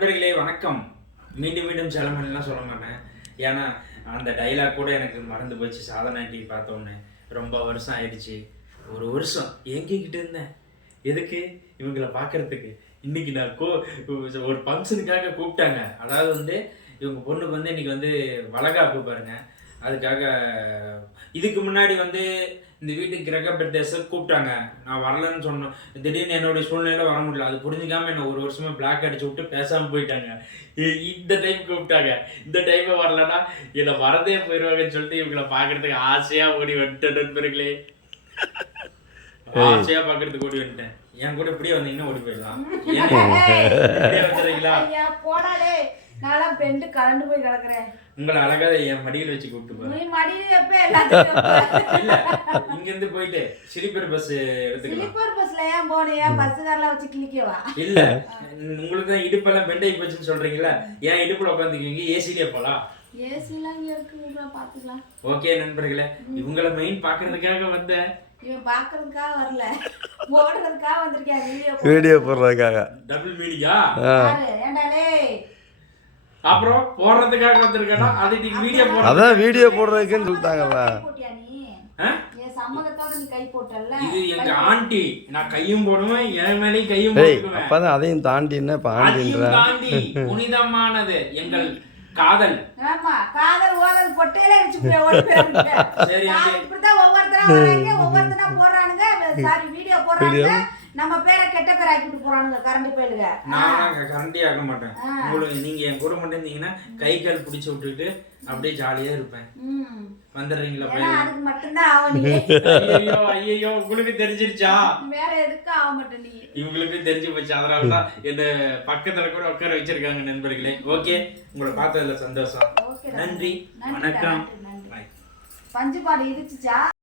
நண்பர்களே வணக்கம். மீண்டும் மீண்டும் செலமெல்லாம் சொல்ல மாட்டேன், ஏன்னா அந்த டைலாக் கூட எனக்கு மறந்து போச்சு. சாதனா டிவி பார்த்தோன்னே ரொம்ப வருஷம் ஆயிடுச்சு. ஒரு வருஷம் எங்கிட்ட இருந்தேன் எதுக்கு இவங்களை பார்க்கறதுக்கு. இன்னைக்கு நான் ஒரு ஃபங்க்ஷனுக்காக கூப்பிட்டாங்க. அதாவது வந்து இவங்க பொண்ணுக்கு வந்து இன்னைக்கு வந்து வளகாப்பு பாருங்க. அதுக்காக இதுக்கு முன்னாடி வந்து இந்த வீட்டுக்கு கிரக பிரதேசம் கூப்பிட்டாங்க. நான் வரலன்னு சொன்னோம். திடீர்னு என்னுடைய சூழ்நிலையில வர முடியல. அது புரிஞ்சுக்காம என்ன ஒரு வருஷமா பிளாக் அடிச்சு விட்டு பேசாமல் போயிட்டாங்க. இந்த டைம் கூப்பிட்டாங்க. இந்த டைம் வரலன்னா என்னை வரதே போயிடுவாங்கன்னு சொல்லிட்டு இவங்களை பார்க்கறதுக்கு ஆசையாக ஓடி வந்துட்டேன். நண்பர்களே ஆசையாக பார்க்கறதுக்கு ஓடி வந்துட்டேன். என் கூட இப்படியே வந்தீங்கன்னா ஓடி போயிடலாம். வந்துடுறீங்களா? நான் பெண்டு கலந்து போய் கிடக்குறேன். உங்களை அழகா என் மடியில் வச்சு கூப்பிட்டு போறேன். இங்க இருந்து போயிட்டு ஸ்லீப்பர் பஸ் எடுத்துக்கலாம். ஸ்லீப்பர் பஸ்ல ஏன் போனியா? பஸ்காரலாம் வச்சு கிளிக்கவா? இல்ல, உங்களுக்கு தான் இடுப்பெல்லாம் பெண்டை போச்சுன்னு சொல்றீங்களா? ஏன் இடுப்புல உட்காந்துக்குவீங்க? ஏசிலே போலாம். ஏசிலாம் இங்க இருக்கு, பாத்துக்கலாம். ஓகே நண்பர்களே, இவங்களை மெயின் பாக்குறதுக்காக வந்தேன். இவன் பாக்குறதுக்காக வரல, போடுறதுக்காக வந்திருக்கேன். வீடியோ போடுறதுக்காக. Double media? ஏண்டாலே அப்புறம் போடுறதுக்காக வந்திருக்கேனா? அது நீங்க வீடியோ போடுற அதான் வீடியோ போடுறதுக்குன்னு சொல்லிட்டாங்கல்ல. சம்மதத்தோட நீ கை போட்டல்ல. இது எங்க ஆண்டி. நான் கையும் போடுவேன், என் மேலேயும் கையும் போடுவேன். அப்பதான் அதையும் தாண்டி என்ன பாண்டின்ற தாண்டி புனிதமானது எங்கள் காதல். ஆமா, காதல் ஓதல் பொட்டையில அடிச்சு ஓடி போயிடுங்க. சரி, இப்படிதான் ஒவ்வொருத்தரா போடுறானுங்க. Sorry, video போடுறானுங்க. நம்ம பேரை கெட்ட பேர் ஆக்கிட்டு போறானுங்க. கரண்ட் பேருங்க. நான் கரண்டே ஆக மாட்டேன். உங்களுக்கு நீங்க என் கூட மட்டும் இருந்தீங்கன்னா கை கால் பிடிச்சு விட்டுட்டு அப்படியே ஜாலியா இருப்பேன். வந்துடுறீங்களா? அதுக்கு மட்டும்தான் ஆவணி. ஐயோ உங்களுக்கு தெரிஞ்சிருச்சா? வேற எதுக்கு ஆக மாட்டேன் நீ. இவங்களுக்கு தெரிஞ்சு போச்சு. அதனாலதான் என்ன பக்கத்துல கூட உட்கார வச்சிருக்காங்க. நண்பர்களே, ஓகே, உங்களை பார்த்ததுல சந்தோஷம். நன்றி, வணக்கம். பஞ்சு பாடு இருந்துச்சா?